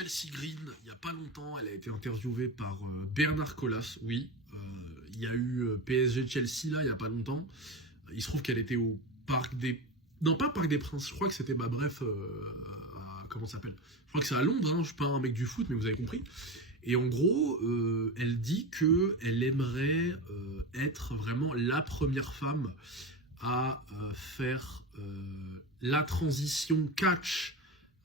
Chelsea Green, il n'y a pas longtemps, elle a été interviewée par Bernard Colas, oui. Il y a eu PSG-Chelsea, là, il n'y a pas longtemps. Il se trouve qu'elle était au Parc des... Non, pas Parc des Princes, je crois que c'était, comment ça s'appelle? Je crois que c'est à Londres, hein, je suis pas un mec du foot, mais vous avez compris. Et en gros, elle dit qu'elle aimerait être vraiment la première femme à faire la transition catch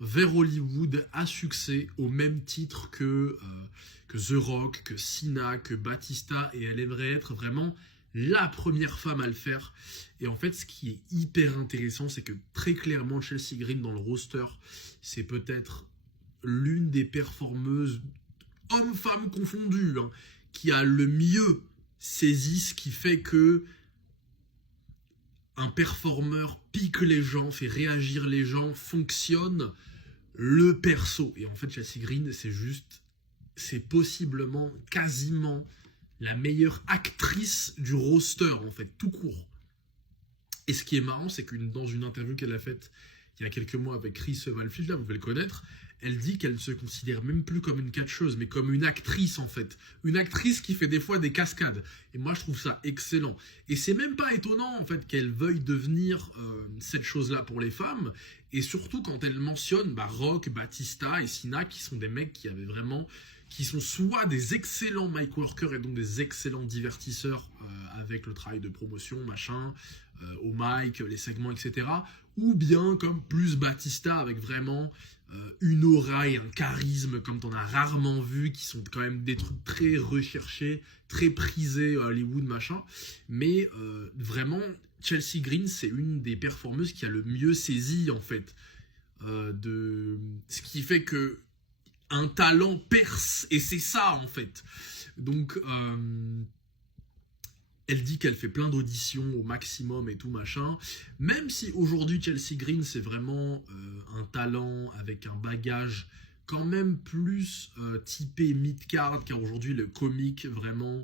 vers Hollywood à succès au même titre que The Rock, que Cena, que Batista, et elle aimerait être vraiment la première femme à le faire. Et en fait, ce qui est hyper intéressant, c'est que très clairement, Chelsea Green dans le roster, c'est peut-être l'une des performeuses, hommes-femmes confondus, hein, qui a le mieux saisi ce qui fait que un performeur pique les gens, fait réagir les gens, fonctionne le perso. Et en fait, Chelsea Green, c'est possiblement, quasiment la meilleure actrice du roster, en fait, tout court. Et ce qui est marrant, c'est que dans une interview qu'elle a faite il y a quelques mois avec Chris Valfield, là, vous pouvez le connaître, elle dit qu'elle ne se considère même plus comme une catcheuse, mais comme une actrice, en fait. Une actrice qui fait des fois des cascades. Et moi, je trouve ça excellent. Et c'est même pas étonnant, en fait, qu'elle veuille devenir cette chose-là pour les femmes. Et surtout quand elle mentionne Rock, Batista et Cena, qui sont des mecs qui sont soit des excellents mic workers et donc des excellents divertisseurs avec le travail de promotion, au mic, les segments, etc. Ou bien comme plus Batista avec vraiment une aura et un charisme comme t'en as rarement vu, qui sont quand même des trucs très recherchés, très prisés Hollywood, mais vraiment Chelsea Green, c'est une des performeuses qui a le mieux saisi en fait de ce qui fait que un talent perce, et c'est ça en fait. Donc elle dit qu'elle fait plein d'auditions au maximum et tout même si aujourd'hui Chelsea Green c'est vraiment un talent avec un bagage quand même plus typé mid-card, car aujourd'hui le comique vraiment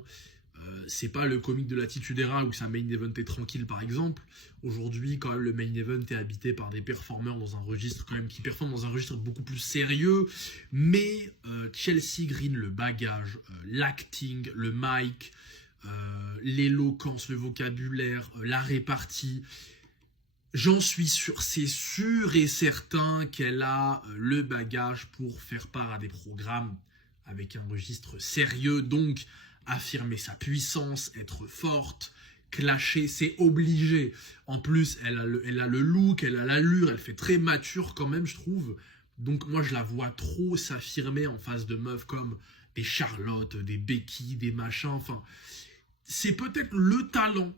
c'est pas le comique de l'Attitude Era où sa main event est tranquille par exemple. Aujourd'hui quand même le main event est habité par des performeurs dans un registre quand même qui performent dans un registre beaucoup plus sérieux, mais Chelsea Green, le bagage, l'acting, le mic, l'éloquence, le vocabulaire, la répartie, j'en suis sûr, c'est sûr et certain qu'elle a le bagage pour faire part à des programmes avec un registre sérieux, donc affirmer sa puissance, être forte, clasher, c'est obligé. En plus, elle a le look, elle a l'allure, elle fait très mature quand même, je trouve. Donc moi, je la vois trop s'affirmer en face de meufs comme des Charlotte, des Becky, des machins, enfin... C'est peut-être le talent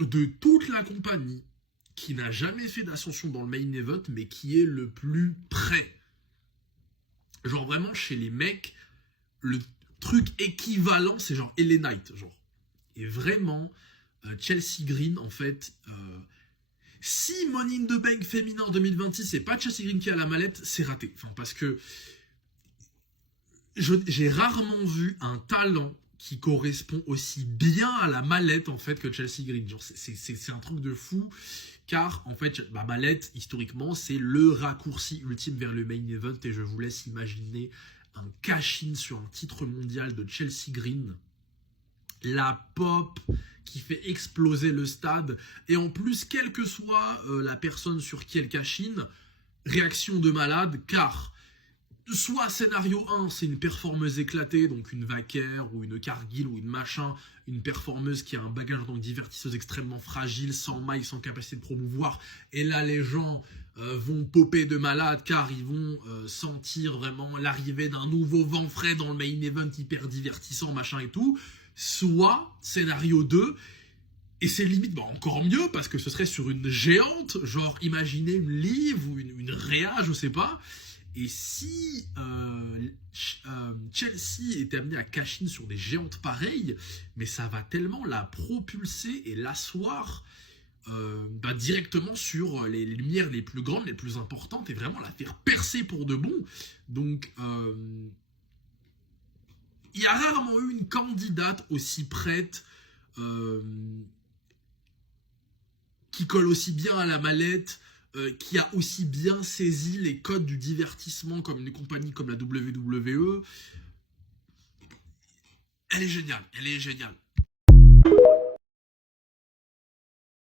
de toute la compagnie qui n'a jamais fait d'ascension dans le main event, mais qui est le plus près. Genre vraiment, chez les mecs, le truc équivalent, c'est genre LA Knight, genre. Et vraiment, Chelsea Green, en fait, si Money in the Bank féminin en 2026, c'est pas Chelsea Green qui a la mallette, c'est raté. Enfin, parce que j'ai rarement vu un talent qui correspond aussi bien à la mallette en fait que Chelsea Green. Genre, c'est un truc de fou, car en fait la mallette historiquement c'est le raccourci ultime vers le main event, et je vous laisse imaginer un cash-in sur un titre mondial de Chelsea Green, la pop qui fait exploser le stade, et en plus quelle que soit la personne sur qui elle cash-in, réaction de malade, car soit scénario 1, c'est une performeuse éclatée, donc une Vaquer ou une Cargill ou une performeuse qui a un bagage en tant que divertisseuse extrêmement fragile, sans maille, sans capacité de promouvoir, et là les gens vont popper de malade car ils vont sentir vraiment l'arrivée d'un nouveau vent frais dans le main event hyper divertissant, et tout. Soit scénario 2, et c'est limite encore mieux parce que ce serait sur une géante, genre imaginez une Liv ou une Rhea, je sais pas. Et si Chelsea était amenée à cash-in sur des géantes pareilles, mais ça va tellement la propulser et l'asseoir directement sur les lumières les plus grandes, les plus importantes, et vraiment la faire percer pour de bon. Donc, il y a rarement eu une candidate aussi prête, qui colle aussi bien à la mallette, qui a aussi bien saisi les codes du divertissement comme une compagnie comme la WWE. Elle est géniale, elle est géniale.